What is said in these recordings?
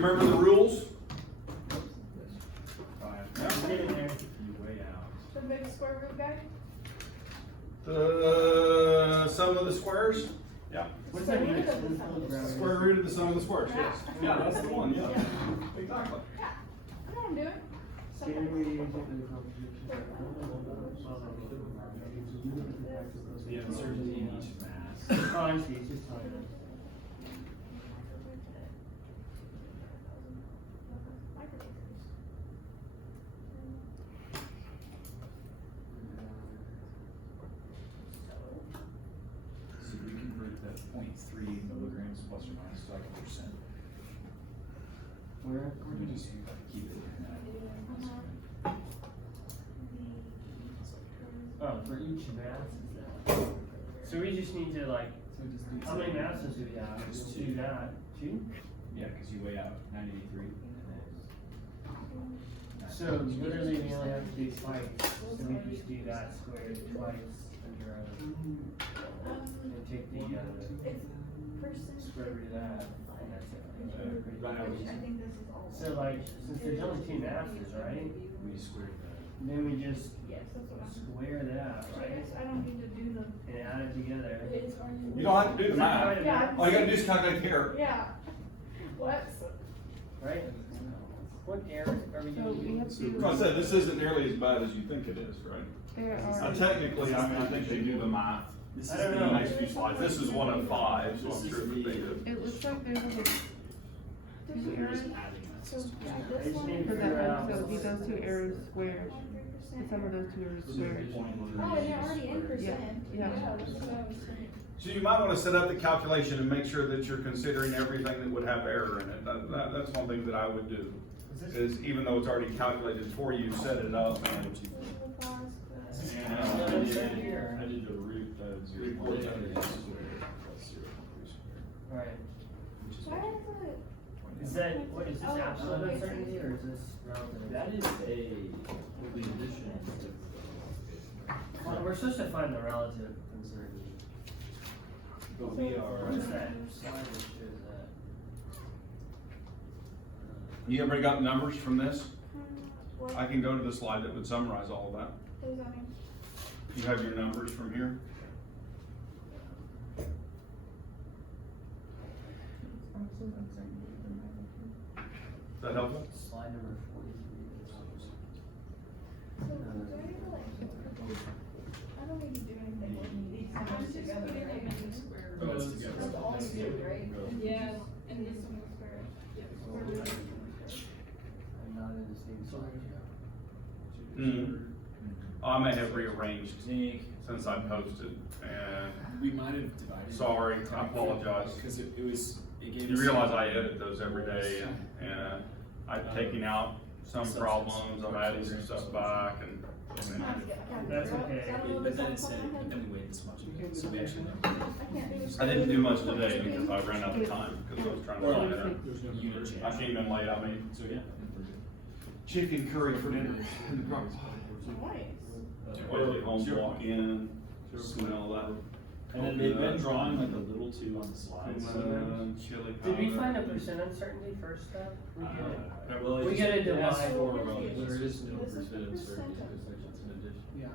remember the rules? Get in there. The big square root guy? The sum of the squares? Yeah. What's that mean? Square root of the sum of the squares, yes. Yeah, that's the one, yeah. Exactly. Yeah, I know what I'm doing. The uncertainty in each mass. Oh, I see, it's just telling us. So we convert that 0.3 milligrams plus or minus to like a percent. Where? We just keep it in that. Oh, for each mass is that? So we just need to like, how many masses do we have? Just Do two. that, 2? Yeah, because you weigh out 983 and then. So literally we only have to do twice, so we just do that squared twice under and take the It's percent. square root of that, and that's it. Which I think this is all. So like, since there's only 2 masses, right? We squared that. Then we just Yes, that's what I'm. square that, I right? guess I don't need to do the. And add it together. You don't have to do the math. Yeah. All you gotta do is calculate here. Yeah. What? Right? What error are we So we doing? have to. Like I said, this isn't nearly as bad as you think it is, right? There are. Technically, I mean, I think they do the math. This I is don't In the the know. next few slides. This is one of 5, so I'm sure that they do. It looks like there's like There's two an errors. So, yeah, I this just one. need to For figure that out. one, so these those 2 errors squared. 100%. The sum of those 2 errors squared. Oh, and they're already in percent. Yeah. That's what I was saying. So you might want to set up the calculation and make sure that you're considering everything that would have error in it. That's one thing that I would do. Is even though it's already calculated for you, set it up and. I did the root of 0.3 squared plus 0.3 squared. Right. Which is Why what- is it? Is that, what, is this Oh, absolute okay. uncertainty or is this relative? That is the addition Well, we're supposed to find the relative uncertainty. but we are. What is that slide that shows that? You everybody got numbers from this? What I can go to the slide that would summarize all of that. does that mean? You have your numbers from here? Is that helpful? Slide number 43. So, do I need to like, I don't need to do anything with these numbers together. Oh, it's together. That's all you do, right? Yeah, And this one is square. I'm not in the same slide. I may have rearranged Zinc. since I posted, and We might have divided. sorry, I apologize. Because it gave You us. realize I edit those every day, and I'm taking out some problems, I'm adding some stuff back, and That's okay. But then it said, but then we weighed this much again, so we actually know. I didn't do much today because I ran out of time, because I was trying to find it. There's no unit change. I came in late, I made So yeah, we're good. chicken curry for dinner in the crock pot. Wait till home, walk in, smell that. And then they've been drawing like a little too on the slides. Chili Did we powder. find a percent uncertainty first though? We did. Well, We it's gotta just- it has divide. four There rows. is There is no This is percent the uncertainty, percent. because it's an addition. Yeah.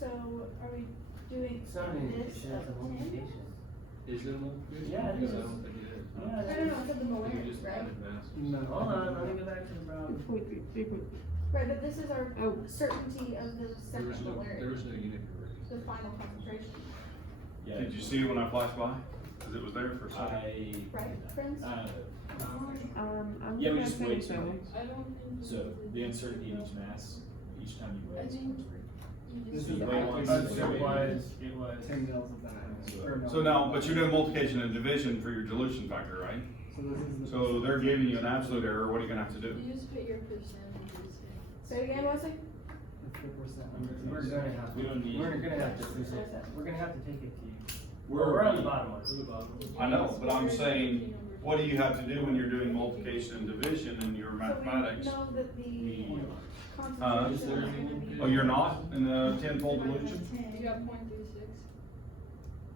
So, are we doing It's not an this addition, of it's a 10? multiplication. Is it a multiplication? Yeah, it Because is. I don't think it is. Yeah, I don't know, it's at the You Malarian, just right? added masses. No, hold on, let me go back to the problem. 3.3. Right, but this is our Oh. certainty of the There second was no Malarian, unit conversion. the final concentration. Yeah. Did you see it when I flashed by? Cause it was there for a second. Right, friends? I'm Yeah, we gonna just say weighed so. two things. I don't think. So the uncertainty in each mass, each time you weigh is 0.3. This So is you the weigh one, it so you weigh was 10 mils of that. So now, but you're doing multiplication and division for your dilution factor, right? So they're giving you an absolute error, what are you gonna have to do? You just put your percentages Say it again, Wesley? We're gonna have We don't need- We're gonna have to fix it. We're gonna have to take it to you. We're- We're on the bottom one. I know, but I'm saying, what do you have to do when you're doing multiplication and division in your mathematics? So we know that the Uh, concentration. Oh, you're not in the tenfold dilution? in. You got 0.36.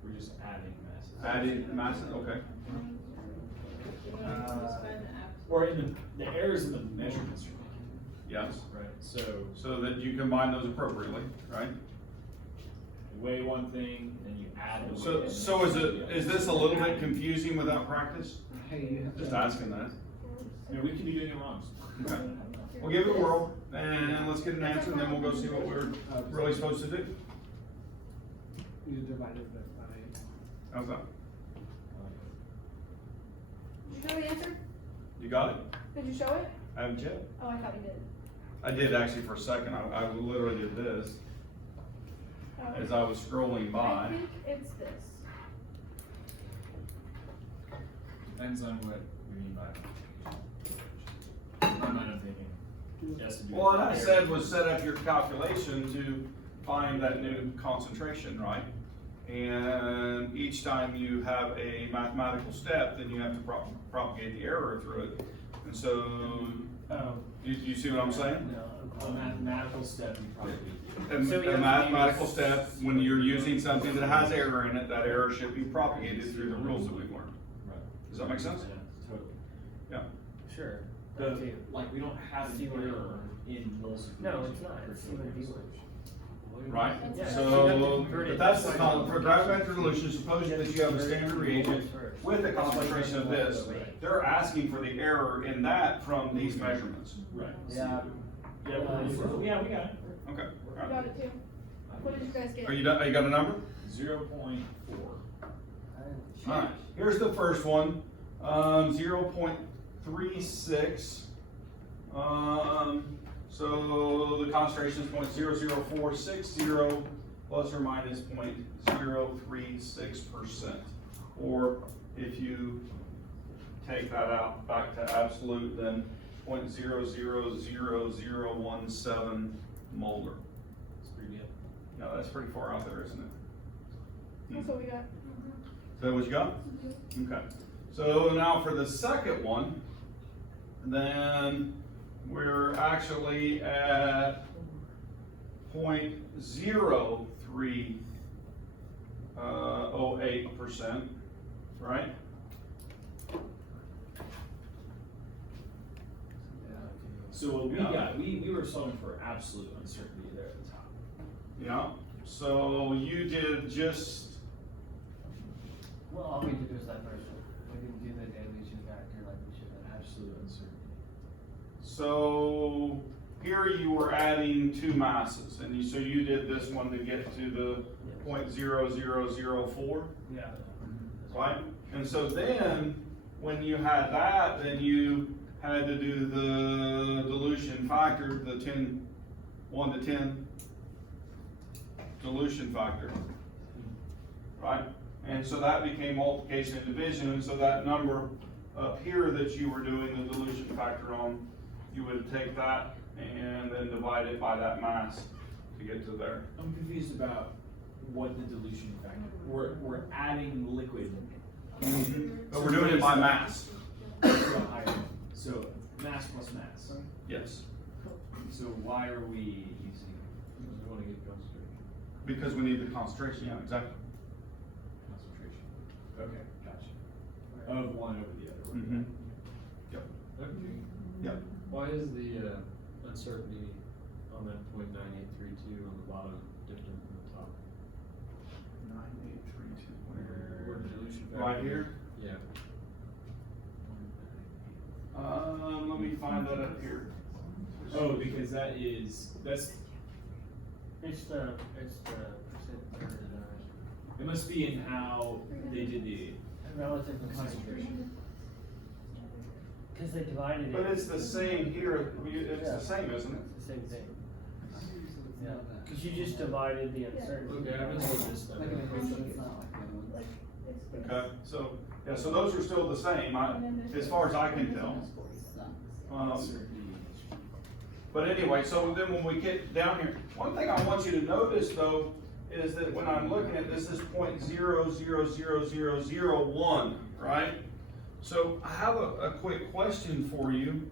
We're just adding masses. Adding masses, okay. You want to just find the absolute. Or in the errors in the measurements you're making, Yes, right? So so that you combine those appropriately, right? you weigh one thing, and you add the weight. So, and so is this a little bit confusing without practice? Hey, you have Just to. asking that. I mean, we could be doing it wrong. Okay. We'll give it a whirl, and let's get an answer, and then we'll go see what we're really supposed to do. You divide it by. How's that? Did you show the answer? You got it? Did you show it? I haven't yet. Oh, I thought you did. I did actually for a second. I literally did this Oh. as I was scrolling I by. think it's this. Depends on what we mean by. In my mind, I'm thinking, it has to do. Well, what with I error. said was set up your calculation to find that new concentration, right? And each time you have a mathematical step, then you have to propagate the error through it. And so, Oh. you see what I'm saying? No. A mathematical step, you probably. A mathematical step, when you're using something that has error in it, that error should be propagated through the rules that we've learned. Right. Does that make sense? Yeah, totally. Yeah. Sure. The, like, we don't have an C1 error in moles of. No, it's not. It's C1 D1. Right? Yeah, So, you have to convert it. but that's the for gravimetric dilution, suppose that you have a standard reagent with a concentration of this, they're asking for the error in that from these measurements. Right. Yeah. Yeah, we got it. Okay. I got it too. What did you guys get? Are you done? You got a number? 0.4. Alright, here's the first one, 0.36. So the concentration is 0.00460 plus or minus 0.036%. Or if you take that out back to absolute, then 0.000017 molar. That's pretty good. Now that's pretty far out there, isn't it? That's what we got. Is that what you got? Okay. So now for the second one, then we're actually at 0.0308%, right? So what we Yeah. got, we were solving for absolute uncertainty there at the top. Yeah. So you did just, Well, all we did was that first one. We didn't do the dilution factor like we should have. Absolute uncertainty. so here you were adding two masses, and so you did this one to get to the 0.0004. Yeah. Right? And so then, when you had that, then you had to do the dilution factor, the 1 to 10 dilution factor. Right? And so that became multiplication and division, and so that number up here that you were doing the dilution factor on, you would take that and then divide it by that mass to get to there. I'm confused about what the dilution factor, we're adding liquid. But we're doing it by mass. to a higher, so mass plus mass. Yes. So why are we using? We want to get concentration. Because we need the concentration, yeah, exactly. Concentration. Okay, gotcha. Of one over the other. Mm-hmm. Yep. Okay. Yep. Why is the uncertainty on that 0.9832 on the bottom different from the top? 9832. Where dilution factor? Right here? Yeah. Let me find that up here. Oh, because that's, It's the percent or it must be in how they did the relative concentration. Cause they divided it. But it's the same here, it's the same, isn't it? It's the same thing. Yeah, cause you just divided the uncertainty. Okay, I've been doing this stuff. Like, it's this. Okay, so, yeah, so those are still the same, as far as I can tell. uncertainty. But anyway, so then when we get down here, one thing I want you to notice though, is that when I'm looking at this, is 0.000001, right? So I have a quick question for you.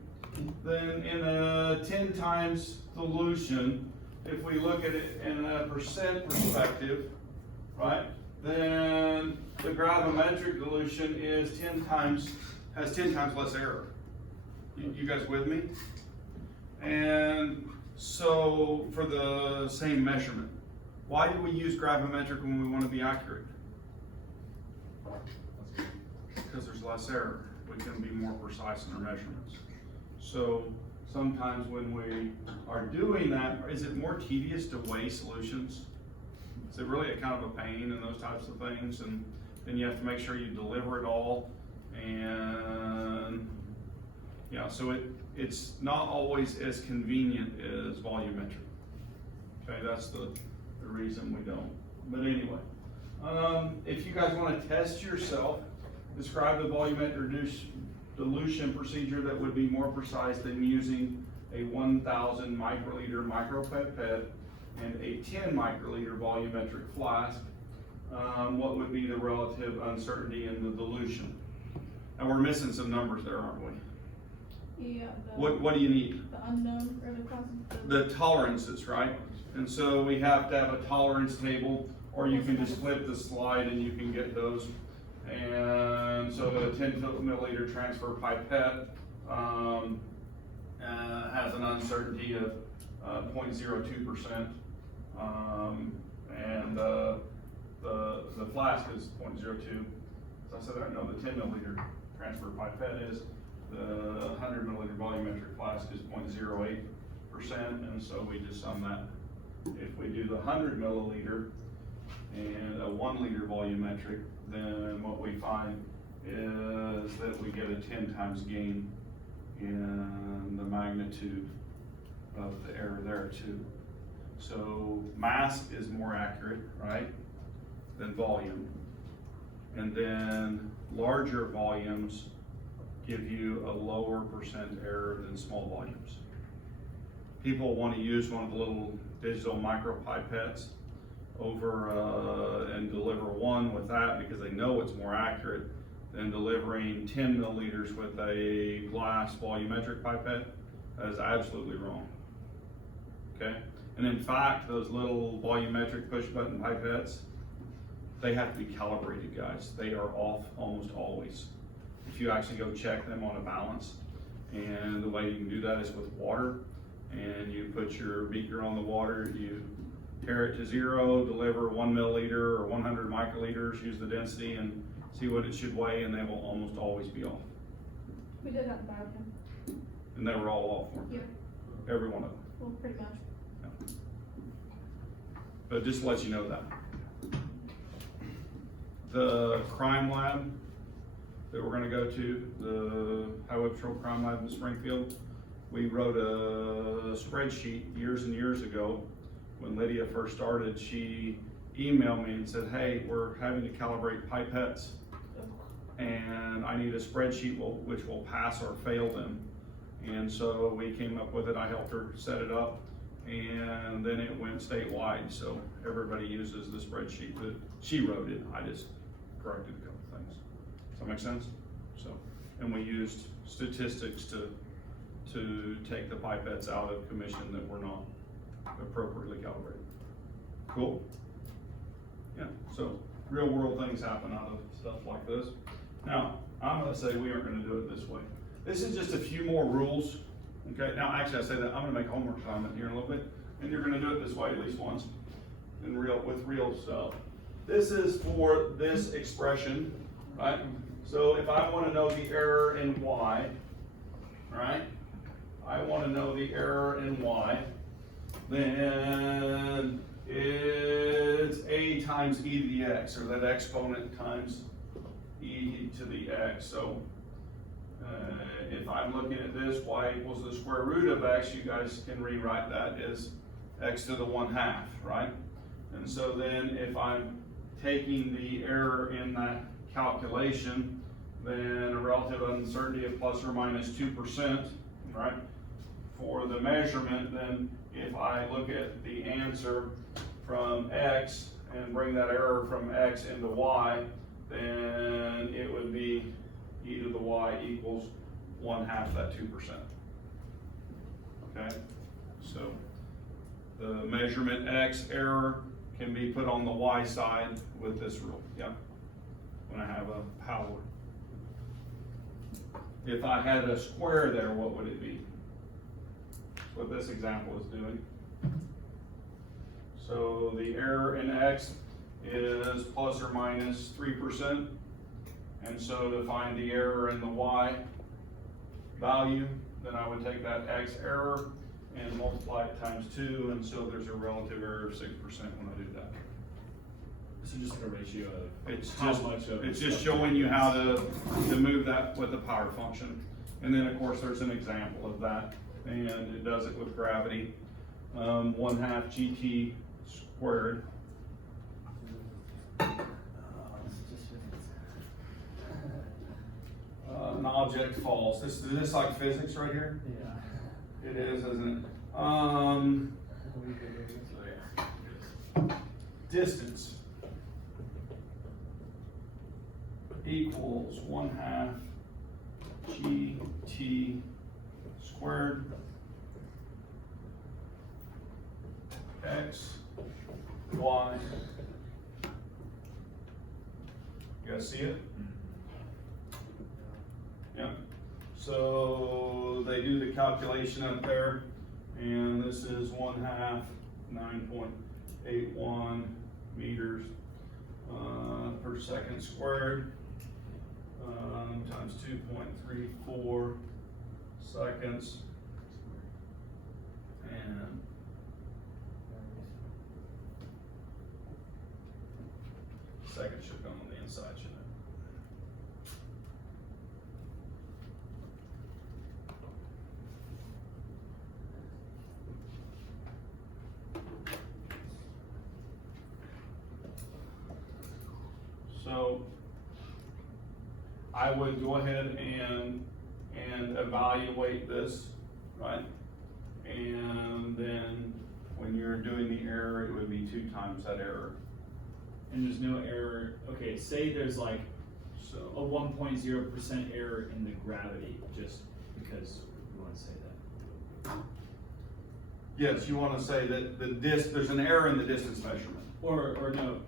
Then in a 10 times dilution, if we look at it in a percent perspective, right? Then the gravimetric dilution is has 10 times less error. You guys with me? And so for the same measurement, why do we use gravimetric when we want to be accurate? Because there's less error. We can be more precise in our measurements. So sometimes when we are doing that, is it more tedious to weigh solutions? Is it really a kind of a pain and those types of things? And then you have to make sure you deliver it all. And yeah, so it's not always as convenient as volumetric. Okay, that's the reason we don't. But anyway, if you guys want to test yourself, describe the volumetric dilution procedure that would be more precise than using a 1,000 microliter micropipette and a 10 microliter volumetric flask. What would be the relative uncertainty in the dilution? And we're missing some numbers there, aren't we? Yeah, What do you need? the unknown or the constant. The tolerances, right? And so we have to have a tolerance table, or you can just flip the slide and you can get those. And so the 10 milliliter transfer pipette has an uncertainty of 0.02%, and the flask is 0.02. As I said, I know the 10 milliliter transfer pipette is. The 100 milliliter volumetric flask is 0.08%, and so we just sum that. If we do the 100 milliliter and a 1 liter volumetric, then what we find is that we get a 10 times gain in the magnitude of the error there too. So mass is more accurate, right, than volume. And then larger volumes give you a lower percent error than small volumes. People want to use one of the little digital micropipettes over and deliver one with that because they know it's more accurate than delivering 10 milliliters with a glass volumetric pipette. That is absolutely wrong. Okay? And in fact, those little volumetric push button pipettes, they have to be calibrated, guys. They are off almost always. If you actually go check them on a balance, and the way you can do that is with water, and you put your beaker on the water, you tare it to 0, deliver 1 milliliter or 100 microliters, use the density and see what it should weigh, and they will almost always be off. We did that in biochem. And they were all off, weren't they? Yep. Every one of them. Well, pretty much. But just to let you know that. The crime lab that we're gonna go to, the Highway Patrol Crime Lab in Springfield, we wrote a spreadsheet years and years ago. When Lydia first started, she emailed me and said, hey, we're having to calibrate pipettes, and I need a spreadsheet which will pass or fail them. And so we came up with it, I helped her set it up, and then it went statewide, so everybody uses the spreadsheet that she wrote it. I just corrected a couple things. Does that make sense? So, and we used statistics to take the pipettes out of commission that were not appropriately calibrated. Cool? Yeah, so real world things happen out of stuff like this. Now, I'm gonna say we aren't gonna do it this way. This is just a few more rules. Okay, now actually I say that, I'm gonna make a homework assignment here in a little bit, and you're gonna do it this way at least once, with real stuff. This is for this expression, right? So if I wanna know the error in y, right? I wanna know the error in y, then it's a times e to the x, or that exponent times e to the x. So if I'm looking at this, y equals the square root of x, you guys can rewrite that as x to the 1/2, right? And so then if I'm taking the error in that calculation, then a relative uncertainty of plus or minus 2%, right? For the measurement, then if I look at the answer from x and bring that error from x into y, then it would be e to the y equals 1/2 that 2%. Okay, so the measurement x error can be put on the y side with this rule. Yeah, when I have a power. if I had a square there, what would it be? That's what this example is doing. So the error in X is plus or minus 3%. And so to find the error in the Y value, then I would take that X error and multiply it times 2, and so there's a relative error of 6% when I do that. So just like a ratio of It's how just, much of it's just showing you how to move that with the power function. And then of course there's an example of that, and it does it with gravity. 1/2 GT squared. An object falls. Is this like physics right here? Yeah. It is, isn't it? Distance equals 1/2 GT squared X Y. You guys see it? Yeah. So they do the calculation up there, and this is 1/2 9.81 meters per second squared times 2.34 seconds, and second should come on the inside, shouldn't it? So I would go ahead and evaluate this, right? And then when you're doing the error, it would be 2 times that error. and there's no error. Okay, say there's like a So 1.0% error in the gravity, just because you want to say that. yes, you want to say that there's an error in the distance measurement. Or no,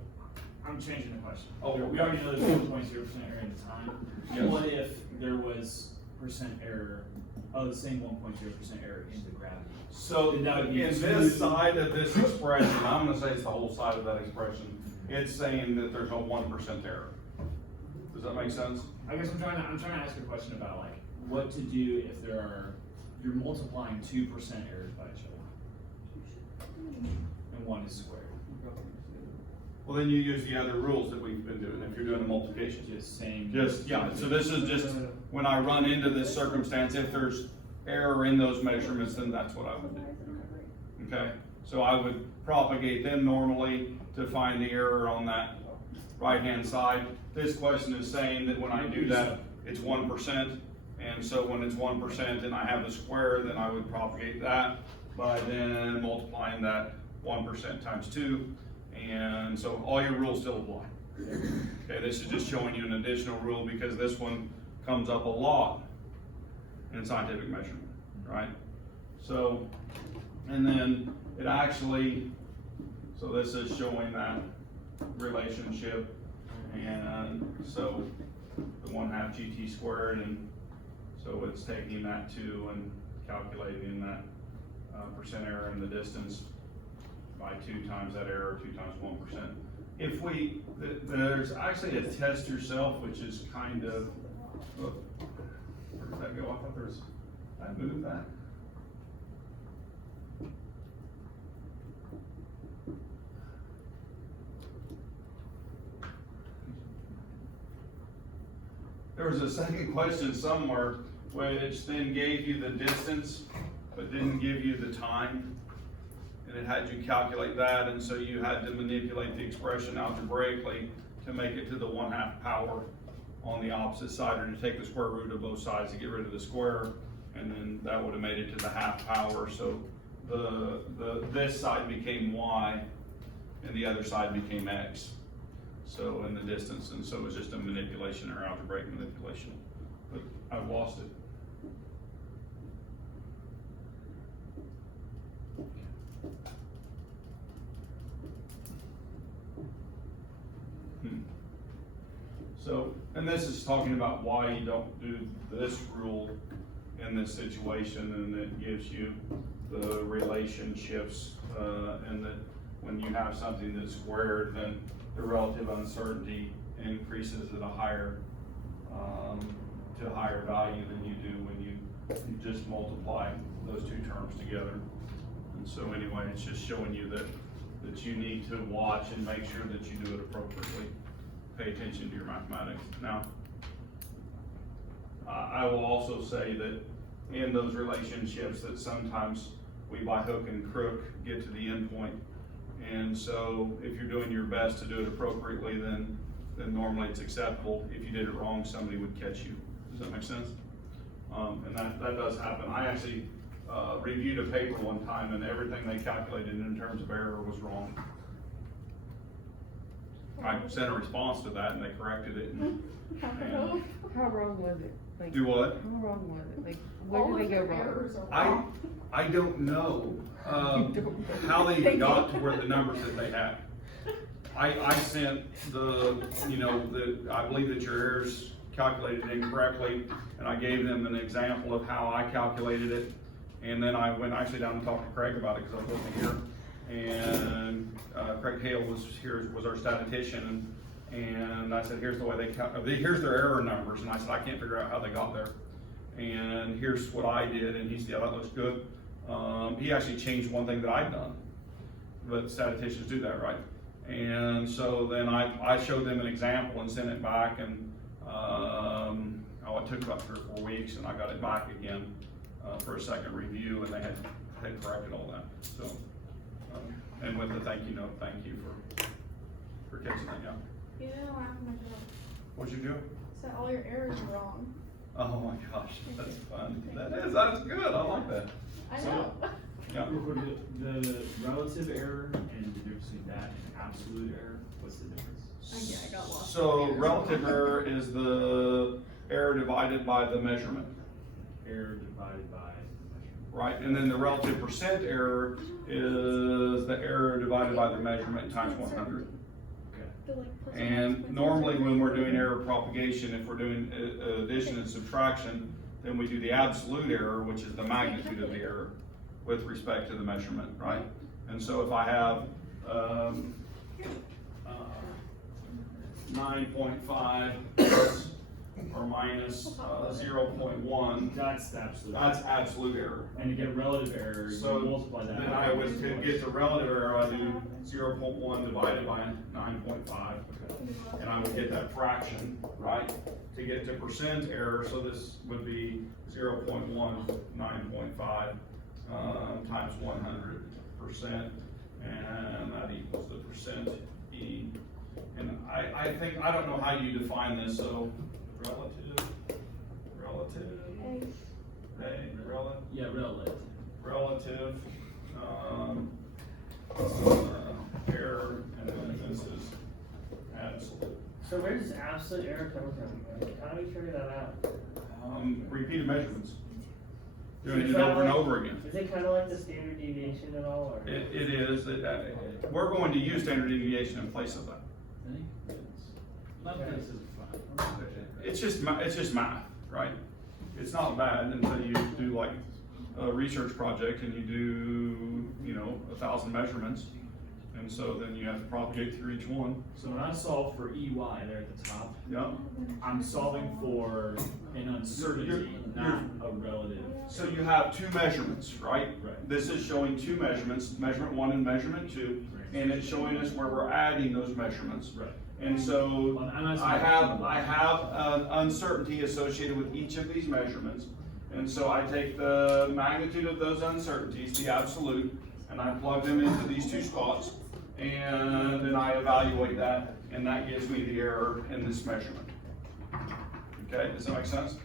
I'm changing the question. Oh, we okay. already know there's 1.0% error in the time. Yes. What if there was percent error, the same 1.0% error in the gravity? So Then that would be in two- this side of this expression, I'm gonna say it's the whole side of that expression, it's saying that there's a 1% error. Does that make sense? I guess I'm trying to ask a question about like what to do if you're multiplying 2% errors by each other, and one is squared. Well, then you use the other rules that we've been doing, if you're doing a multiplication. Yeah, So this is just, when I run into this circumstance, if there's error in those measurements, then that's what I would do. Okay, so I would propagate them normally to find the error on that right-hand side. This question is saying that when I do that, it's 1%, and so when it's 1% and I have the square, then I would propagate that by then multiplying that 1% times 2, and so all your rules still apply. Okay, this is just showing you an additional rule because this one comes up a lot in scientific measurement, right? So, and then it actually, so this is showing that relationship, and so the 1/2 GT squared, and so it's taking that 2 and calculating that percent error in the distance by 2 times that error, 2 times 1%. If we, there's actually a test yourself, which is kind of, where did that go? I thought there was, I moved that. There was a second question somewhere which then gave you the distance, but didn't give you the time. And it had you calculate that, and so you had to manipulate the expression algebraically to make it to the 1/2 power on the opposite side, or to take the square root of both sides to get rid of the square, and then that would have made it to the 1/2 power. So this side became y, and the other side became x. So in the distance, and so it was just a manipulation or algebraic manipulation. But I've lost it. So And this is talking about why you don't do this rule in this situation, and it gives you the relationships, and that when you have something that's squared, then the relative uncertainty increases at a higher, to a higher value than you do when you just multiply those two terms together. And so anyway, it's just showing you that you need to watch and make sure that you do it appropriately. Pay attention to your mathematics. Now, I will also say that in those relationships that sometimes we by hook and crook get to the end point. And so if you're doing your best to do it appropriately, then normally it's acceptable. If you did it wrong, somebody would catch you. Does that make sense? And that does happen. I actually reviewed a paper one time, and everything they calculated in terms of error was wrong. I sent a response to that, and they corrected it. And How wrong was it? Like, do what? How wrong was it? Like, where did they go wrong? I don't know how they got to where the numbers that they had. I sent I believe that your errors calculated incorrectly, and I gave them an example of how I calculated it. And then I went actually down and talked to Craig about it because I wasn't here. And Craig Hale was our statistician, and I said, here's the way here's their error numbers, and I said, I can't figure out how they got there. And here's what I did, and he said, yeah, that looks good. He actually changed one thing that I'd done, but statisticians do that, right? And so then I showed them an example and sent it back, and it took about 3 or 4 weeks, and I got it back again for a second review, and they had corrected all that. So, and with the thank you note, thank you for catching that, yeah. You didn't laugh at my joke. What'd you do? Said all your errors are wrong. Oh my gosh, that's fun. That's good, I like that. I know. Yeah. The relative error and the difference between that and absolute error, what's the difference? I got lost. So relative error is the error divided by the measurement, Error divided by the measurement. right? And then the relative percent error is the error divided by the measurement times 100. The, like, plus or And minus normally points. when we're doing error propagation, if we're doing addition and subtraction, then we do the absolute error, which is the magnitude of the error with respect to the measurement, right? And so if I have 9.5 plus or minus 0.1, That's the absolute. that's absolute error. And to get relative error, you So multiply that. then by I would, the to get the relative error, I do 0.1 divided by 9.5. And I would get that fraction, right? To get to percent error, so this would be 0.1, 9.5 times 100%, and that equals the percent E. And I think, I don't know how you define this, so relative, Yeah, relative. relative, error, and then this is absolute. So where does absolute error come from? Like, how do we figure that out? Repeated measurements. Doing it over and over again. Is it kind of like the standard deviation at all, or? It is, we're going to use standard deviation in place of that. It's just math, right? It's not bad until you do like a research project and you do, 1,000 measurements. And so then you have to propagate through each one. So when I solve for EY there at the top, Yeah. I'm solving for an uncertainty, not a relative. So you have two measurements, right? Right. This is showing two measurements, measurement 1 and measurement 2, and it's showing us where we're adding those measurements. Right. And so I'm not I have an uncertainty associated with each of these measurements. And so I take the magnitude of those uncertainties, the absolute, and I plug them into these two spots. And then I evaluate that, and that gives me the error in this measurement. Okay, does that make sense?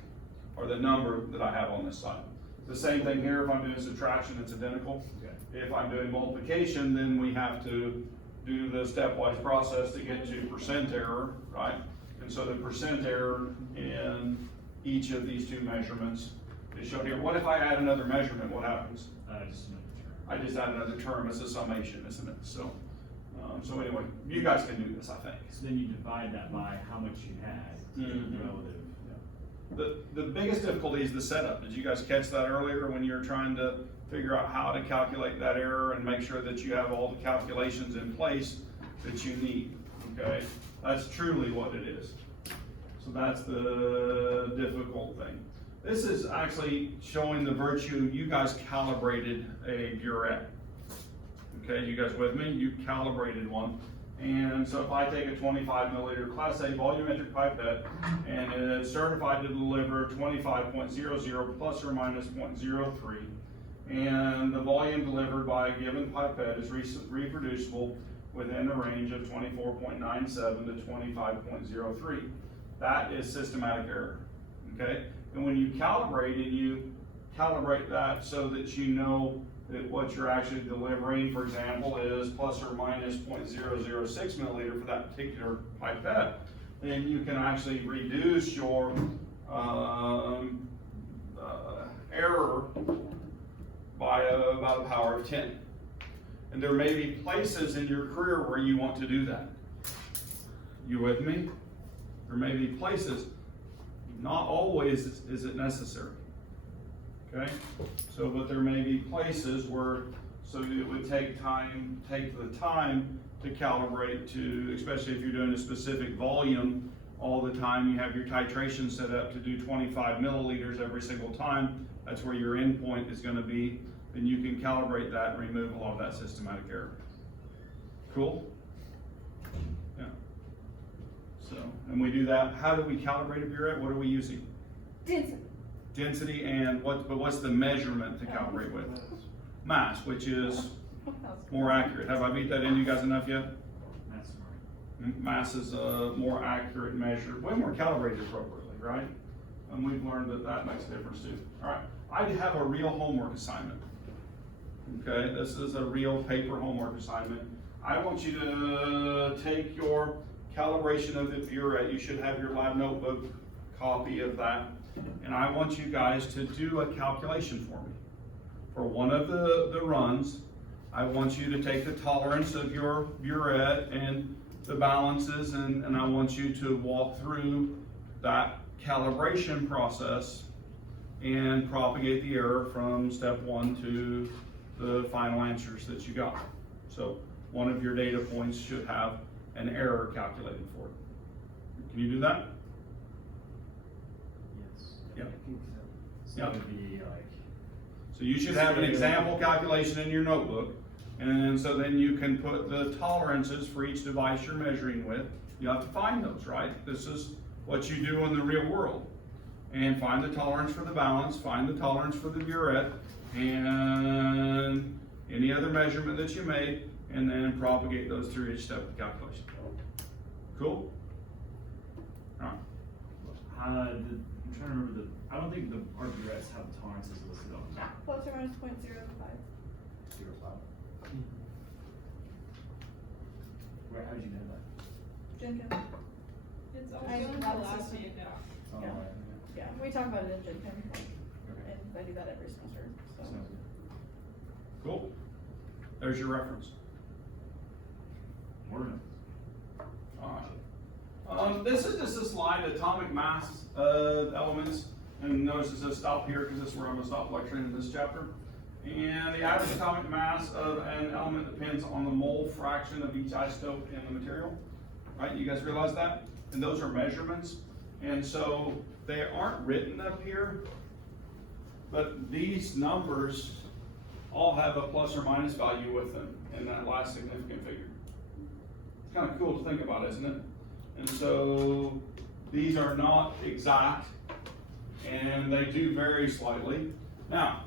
Or the number that I have on this side. The same thing here, if I'm doing subtraction, it's identical. Okay. If I'm doing multiplication, then we have to do the stepwise process to get to percent error, right? And so the percent error in each of these two measurements is shown here. What if I add another measurement? What happens? Just another term. I just add another term as a summation, isn't it? So, So anyway, you guys can do this, I think. So then you divide that by how much you had, Mhm. relative, The biggest difficulty is the setup. Did you guys catch that earlier when you're trying to figure out how to calculate that error and make sure that you have all the calculations in place that you need, okay? That's truly what it is. So that's the difficult thing. This is actually showing the virtue, you guys calibrated a burette. Okay, you guys with me? You calibrated one. And so if I take a 25 milliliter Class A volumetric pipette and it's certified to deliver 25.00 plus or minus 0.03, and the volume delivered by a given pipette is reproducible within the range of 24.97 to 25.03. That is systematic error, okay? And when you calibrate it, you calibrate that so that you know that what you're actually delivering, for example, is plus or minus 0.006 milliliter for that particular pipette, then you can actually reduce your error by about a power of 10. And there may be places in your career where you want to do that. You with me? There may be places, not always is it necessary. Okay, so but there may be places where, so it would take the time to calibrate to, especially if you're doing a specific volume all the time, you have your titration set up to do 25 milliliters every single time, that's where your endpoint is gonna be, then you can calibrate that and remove a lot of that systematic error. Cool? Yeah. So, and we do that, how do we calibrate a burette? What are we using? Density. Density and what's the measurement to calibrate with? Mass, which is more accurate. Have I beat that in you guys enough yet? that's smart. Mass is a more accurate measure, way more calibrated appropriately, right? And we've learned that that makes a difference too. All right, I have a real homework assignment. Okay, this is a real paper homework assignment. I want you to take your calibration of the burette. You should have your lab notebook copy of that. And I want you guys to do a calculation for me. For one of the runs, I want you to take the tolerance of your burette and the balances, and I want you to walk through that calibration process and propagate the error from step one to the final answers that you got. So one of your data points should have an error calculated for it. Can you do that? Yes. Yep. I think so. So Yep. it would be like, So you should have an example calculation in your notebook, and so then you can put the tolerances for each device you're measuring with. You have to find those, right? This is what you do in the real world. And find the tolerance for the balance, find the tolerance for the burette, and any other measurement that you made, and then propagate those through each step of the calculation. Cool? All right. I'm trying to remember I don't think our burettes have tolerances listed on them. Plus or minus 0.05. 0.5. Where, how'd you know that? Gen Chem. It's I also in the love last system. handout. It's on the Yeah. right, Yeah, we talk about it in Gen Chem, Okay. and I do that every semester, so. Sounds good. Cool. There's your reference. More notes. Alright. This is just a slide, atomic mass elements, and notice it says stop here because this is where I'm gonna stop lecturing in this chapter. And the average atomic mass of an element depends on the mole fraction of each isotope in the material. Right, you guys realize that? And those are measurements. And so they aren't written up here, but these numbers all have a plus or minus value with them in that last significant figure. It's kind of cool to think about, isn't it? And so these are not exact, and they do vary slightly. Now,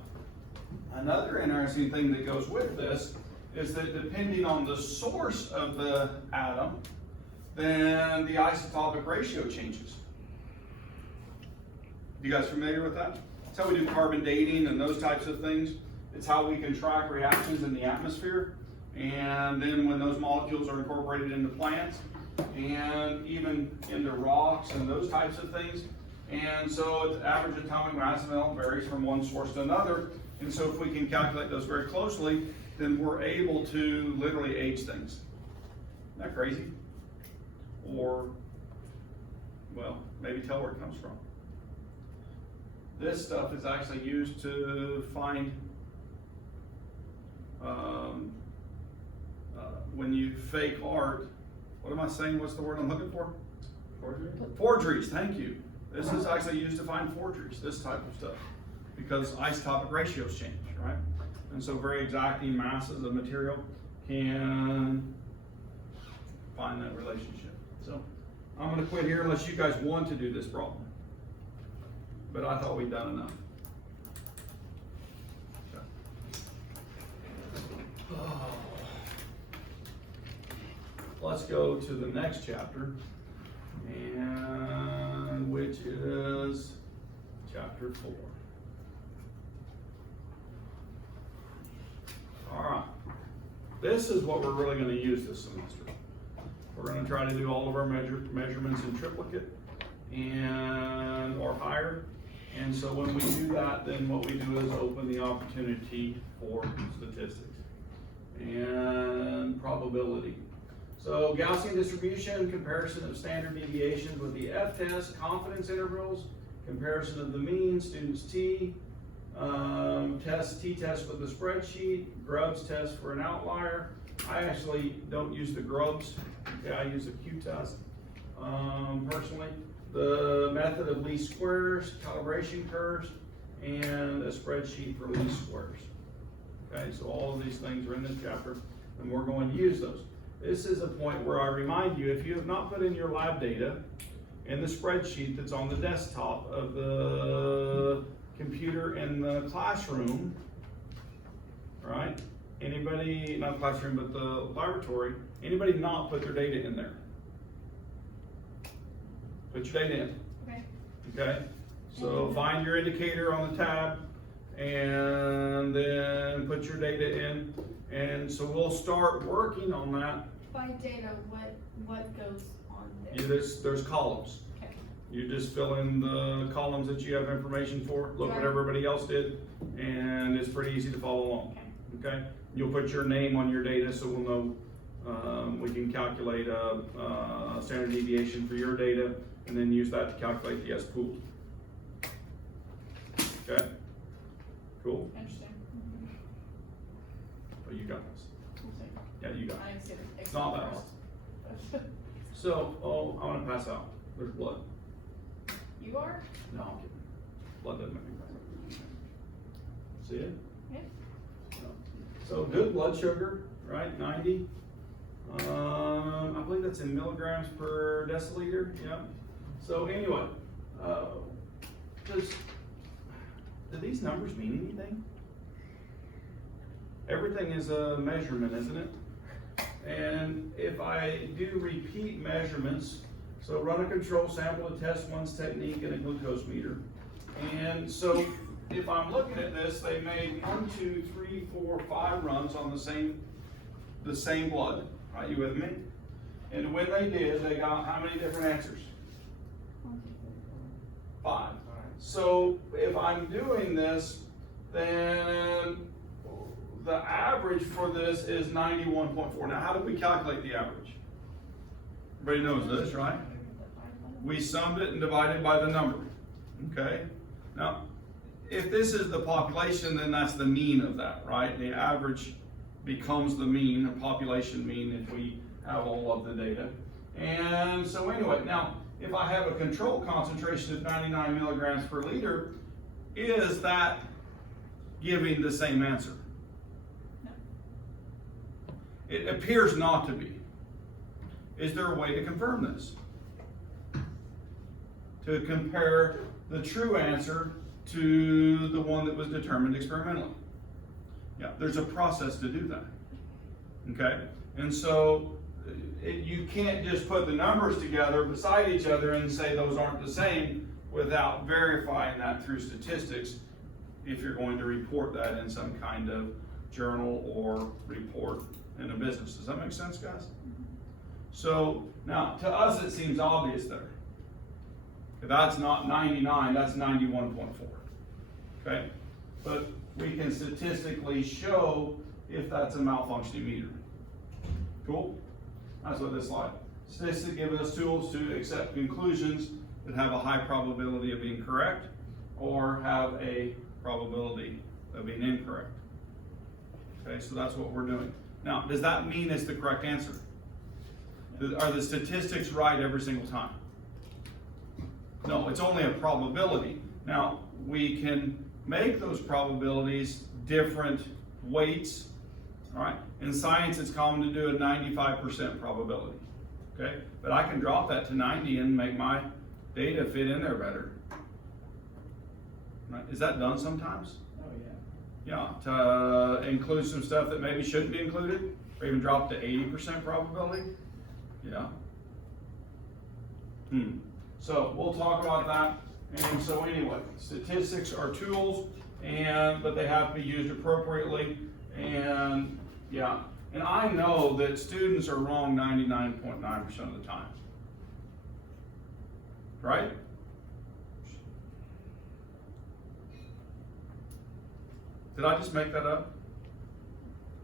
another interesting thing that goes with this is that depending on the source of the atom, then the isotopic ratio changes. You guys familiar with that? That's how we do carbon dating and those types of things. It's how we can track reactions in the atmosphere. And then when those molecules are incorporated into plants and even into rocks and those types of things. And so the average atomic mass of an element varies from one source to another. And so if we can calculate those very closely, then we're able to literally age things. Isn't that crazy? Or, well, maybe tell where it comes from. This stuff is actually used to find when you fake art. What am I saying? What's the word I'm looking for? Forgery? Forgeries, thank you. This is actually used to find forgeries, this type of stuff, because isotopic ratios change, right? And so very exacting masses of material can find that relationship. So I'm gonna quit here unless you guys want to do this problem. But I thought we'd done enough. Okay. Let's go to the next chapter, and which is chapter 4. All right, this is what we're really going to use this semester. We're going to try to do all of our measurements in triplicate and or higher. And so when we do that, then what we do is open the opportunity for statistics and probability. So Gaussian distribution, comparison of standard deviations with the F-test, confidence intervals, comparison of the mean, students T, t-test with the spreadsheet, Grubbs test for an outlier. I actually don't use the Grubbs, okay, I use a Q-test personally. The method of least squares, calibration curves, and a spreadsheet for least squares. Okay, so all of these things are in this chapter, and we're going to use those. This is a point where I remind you, if you have not put in your lab data in the spreadsheet that's on the desktop of the computer in the classroom, right? Anybody, not classroom, but the laboratory, anybody not put their data in there? Put your data in. Okay. Okay? So find your indicator on the tab and then put your data in. And so we'll start working on that. By data, what goes on there? There's columns. Okay. You just fill in the columns that you have information for, look what Right. everybody else did, and it's pretty easy to follow along. Okay? You'll put your name on your data so we'll know, we can calculate a standard deviation for your data and then use that to calculate the S pool. Okay? Cool? Interesting. Oh, you got this. Interesting. Yeah, you got it. I didn't see it. It's not that hard. So, I want to pass out. There's blood. You are? No, I'm kidding. Blood doesn't make me crazy. See it? Yeah. So good blood sugar, right? 90. I believe that's in milligrams per deciliter. Yeah. So anyway, do these numbers mean anything? Everything is a measurement, isn't it? And if I do repeat measurements, so run a control sample to test one's technique and a glucose meter. And so if I'm looking at this, they made 1, 2, 3, 4, 5 runs on the same blood. Are you with me? And when they did, they got how many different answers? 5. So if I'm doing this, then the average for this is 91.4. Now, how do we calculate the average? Everybody knows this, right? We summed it and divided by the number. Okay? Now, if this is the population, then that's the mean of that, right? The average becomes the mean, a population mean, if we have all of the data. And so anyway, now, if I have a control concentration of 99 milligrams per liter, is that giving the same answer? No. It appears not to be. Is there a way to confirm this? To compare the true answer to the one that was determined experimentally? Yeah, there's a process to do that. Okay? And so you can't just put the numbers together beside each other and say those aren't the same without verifying that through statistics if you're going to report that in some kind of journal or report in a business. Does that make sense, guys? So now, to us it seems obvious there. If that's not 99, that's 91.4. Okay? But we can statistically show if that's a malfunctioning meter. Cool? That's what this slide. Statistics give us tools to accept conclusions that have a high probability of being correct or have a probability of being incorrect. Okay, so that's what we're doing. Now, does that mean it's the correct answer? Are the statistics right every single time? No, it's only a probability. Now, we can make those probabilities different weights. All right, in science, it's common to do a 95% probability. Okay, but I can drop that to 90 and make my data fit in there better. Right? Is that done sometimes? Oh, yeah. Yeah, to include some stuff that maybe shouldn't be included, or even drop to 80% probability. Yeah. So we'll talk about that. And so anyway, statistics are tools, but they have to be used appropriately. And yeah, and I know that students are wrong 99.9% of the time. Right? Did I just make that up?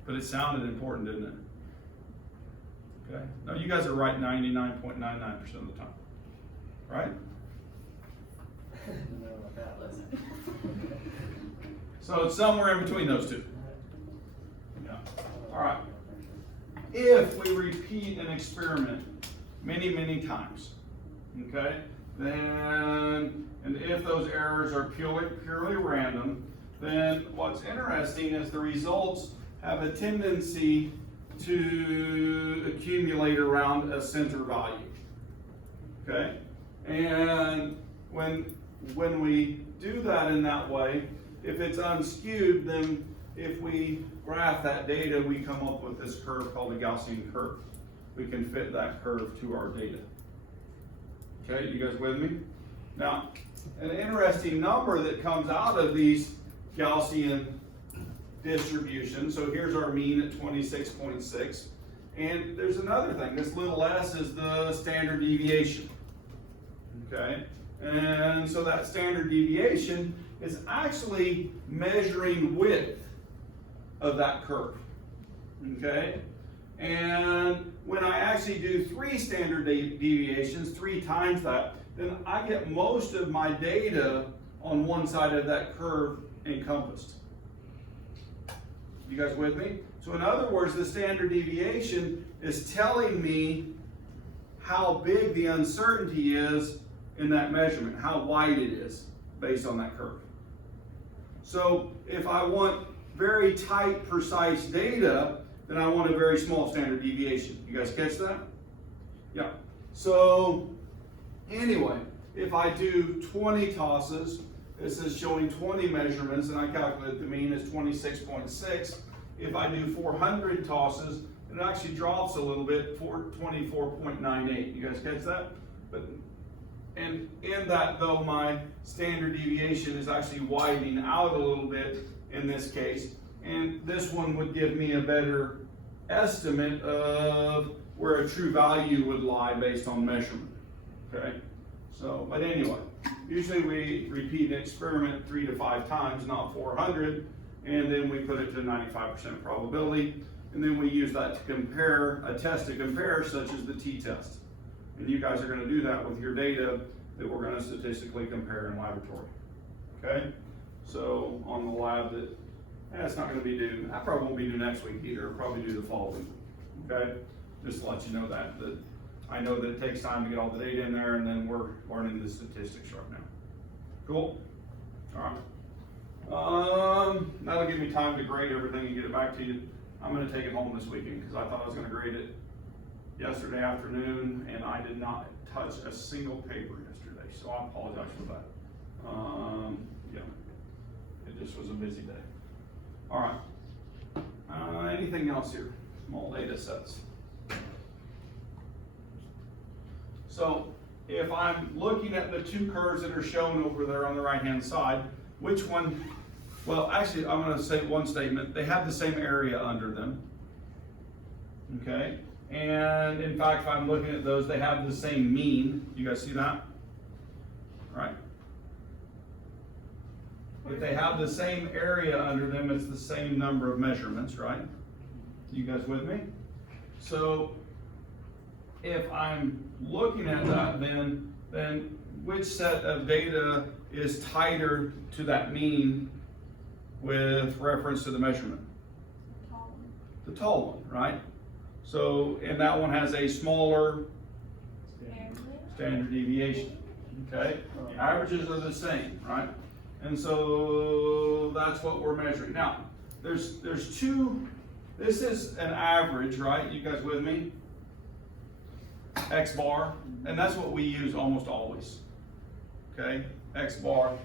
But it sounded important, didn't it? Okay. No, you guys are right 99.99% of the time. Right? I don't know about that, let's. So it's somewhere in between those two. Yeah. All right. If we repeat an experiment many, many times, okay, then, and if those errors are purely random, then what's interesting is the results have a tendency to accumulate around a center value. Okay? And when we do that in that way, if it's unskewed, then if we graph that data, we come up with this curve called the Gaussian curve. We can fit that curve to our data. Okay, you guys with me? Now, an interesting number that comes out of these Gaussian distributions, so here's our mean at 26.6, and there's another thing, this little s is the standard deviation. Okay, and so that standard deviation is actually measuring width of that curve. Okay, and when I actually do 3 standard deviations, 3 times that, then I get most of my data on one side of that curve encompassed. You guys with me? So in other words, the standard deviation is telling me how big the uncertainty is in that measurement, how wide it is based on that curve. So if I want very tight, precise data, then I want a very small standard deviation. You guys catch that? Yeah. So anyway, if I do 20 tosses, this is showing 20 measurements, and I calculate the mean is 26.6. If I do 400 tosses, it actually drops a little bit, 24.98. You guys catch that? And in that, though, my standard deviation is actually widening out a little bit in this case, and this one would give me a better estimate of where a true value would lie based on measurement. Okay? So, but anyway, usually we repeat an experiment 3 to 5 times, not 400, and then we put it to 95% probability, and then we use that to compare, a test to compare, such as the t-test. And you guys are going to do that with your data that we're going to statistically compare in laboratory. Okay? So on the lab that, it's not going to be due, I probably won't be due next week either, I'll probably do the following. Okay? Just to let you know that I know that it takes time to get all the data in there, and then we're learning the statistics right now. Cool? All right. That'll give me time to grade everything and get it back to you. I'm going to take it home this weekend because I thought I was going to grade it yesterday afternoon, and I did not touch a single paper yesterday, so I apologize for that. Yeah, it just was a busy day. All right. Anything else here? Small data sets. So if I'm looking at the 2 curves that are shown over there on the right-hand side, which one? Well, actually, I'm going to say one statement. They have the same area under them. Okay. And in fact, if I'm looking at those, they have the same mean. You guys see that? Right? If they have the same area under them, it's the same number of measurements, right? You guys with me? So if I'm looking at that, then which set of data is tighter to that mean with reference to the measurement? Tall one. The tall one, right? So, and that one has a smaller standard deviation, okay? The averages are the same, right? And so that's what we're measuring. Now, there's two, this is an average, right? You guys with me? X bar, and that's what we use almost always, okay? X bar.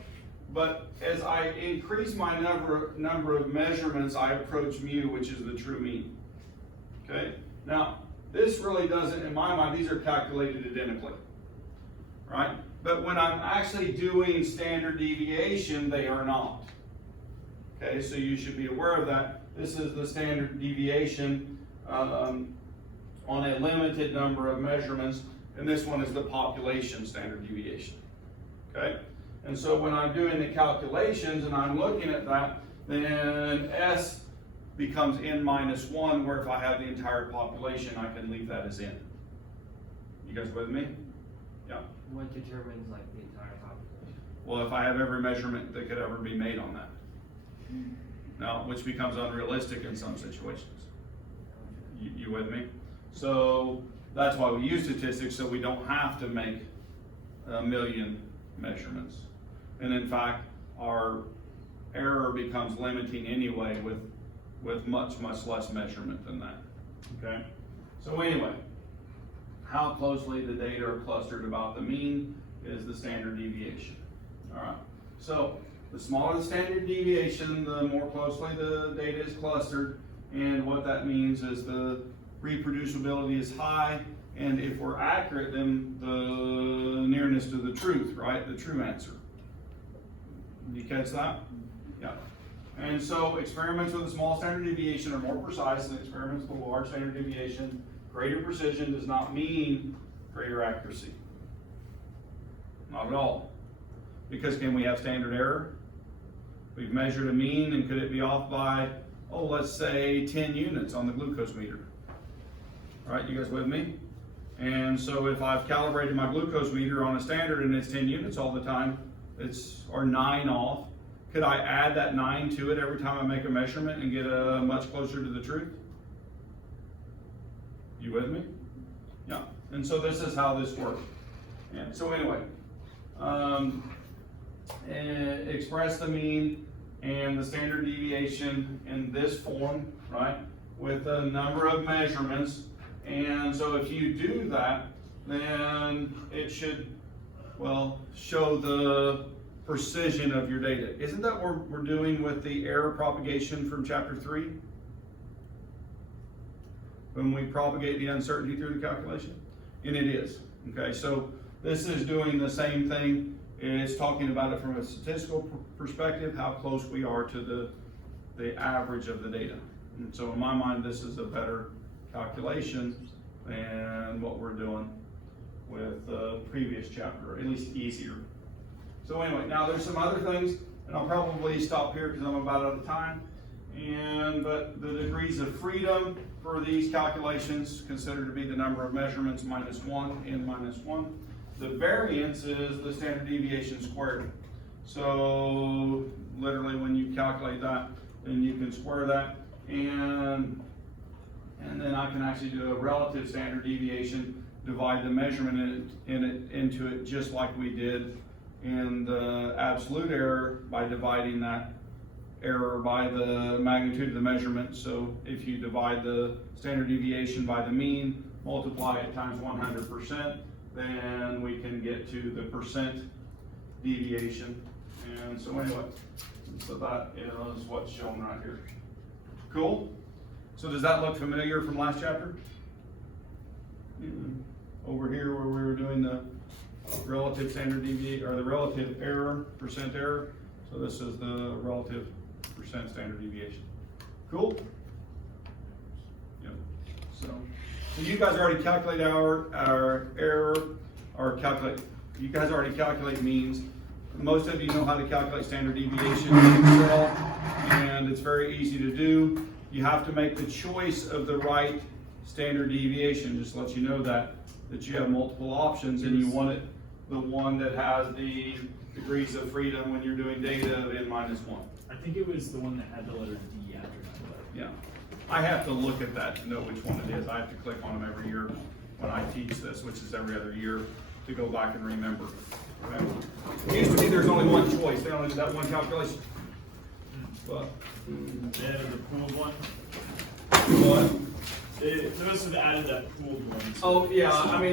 But as I increase my number of measurements, I approach mu, which is the true mean, okay? Now, this really doesn't, in my mind, these are calculated identically, right? But when I'm actually doing standard deviation, they are not. Okay, so you should be aware of that. This is the standard deviation on a limited number of measurements, and this one is the population standard deviation. Okay, and so when I'm doing the calculations and I'm looking at that, then S becomes n minus 1, where if I have the entire population, I can leave that as n. You guys with me? Yeah. What determines like the entire population? Well, if I have every measurement that could ever be made on that. Now, which becomes unrealistic in some situations. You with me? So that's why we use statistics, so we don't have to make a million measurements. And in fact, our error becomes limiting anyway with much, much less measurement than that. Okay? So anyway, how closely the data are clustered about the mean is the standard deviation. All right. So the smaller the standard deviation, the more closely the data is clustered. And what that means is the reproducibility is high. And if we're accurate, then the nearness to the truth, right? The true answer. You catch that? Yeah. And so experiments with a small standard deviation are more precise than experiments with a large standard deviation. Greater precision does not mean greater accuracy. Not at all. Because can we have standard error? We've measured a mean, and could it be off by, oh, let's say 10 units on the glucose meter? All right, you guys with me? And so if I've calibrated my glucose meter on a standard and it's 10 units all the time, or 9 off, could I add that 9 to it every time I make a measurement and get much closer to the truth? You with me? Yeah. And so this is how this works. And so anyway, express the mean and the standard deviation in this form, right? With a number of measurements. And so if you do that, then it should, well, show the precision of your data. Isn't that what we're doing with the error propagation from chapter 3? When we propagate the uncertainty through the calculation? And it is. Okay, so this is doing the same thing. It's talking about it from a statistical perspective, how close we are to the average of the data. And so in my mind, this is a better calculation than what we're doing with the previous chapter, at least easier. So anyway, now there's some other things, and I'll probably stop here because I'm about out of time. But the degrees of freedom for these calculations considered to be the number of measurements minus 1, n minus 1. The variance is the standard deviation squared. So literally when you calculate that, then you can square that, and then I can actually do a relative standard deviation, divide the measurement into it just like we did in the absolute error by dividing that error by the magnitude of the measurement. So if you divide the standard deviation by the mean, multiply it times 100%, then we can get to the percent deviation. And so anyway, so that is what's shown right here. Cool? So does that look familiar from last chapter? Over here where we were doing the relative standard deviation, or the relative error, percent error. So this is the relative percent standard deviation. Cool? Yep. So you guys already calculate our error, or you guys already calculate means. Most of you know how to calculate standard deviation in Excel, and it's very easy to do. You have to make the choice of the right standard deviation, just to let you know that. that you have multiple options and you want it, the one that has the degrees of freedom when you're doing data of n-1. I think it was the one that had the letter D after that. Yeah, I have to look at that to know which one it is. I have to click on them every year when I teach this, which is every other year, to go back and remember. It used to be there's only one choice, they only did that one calculation. But, They added the pooled one. what? They must have added that pooled one. Oh, yeah, I mean,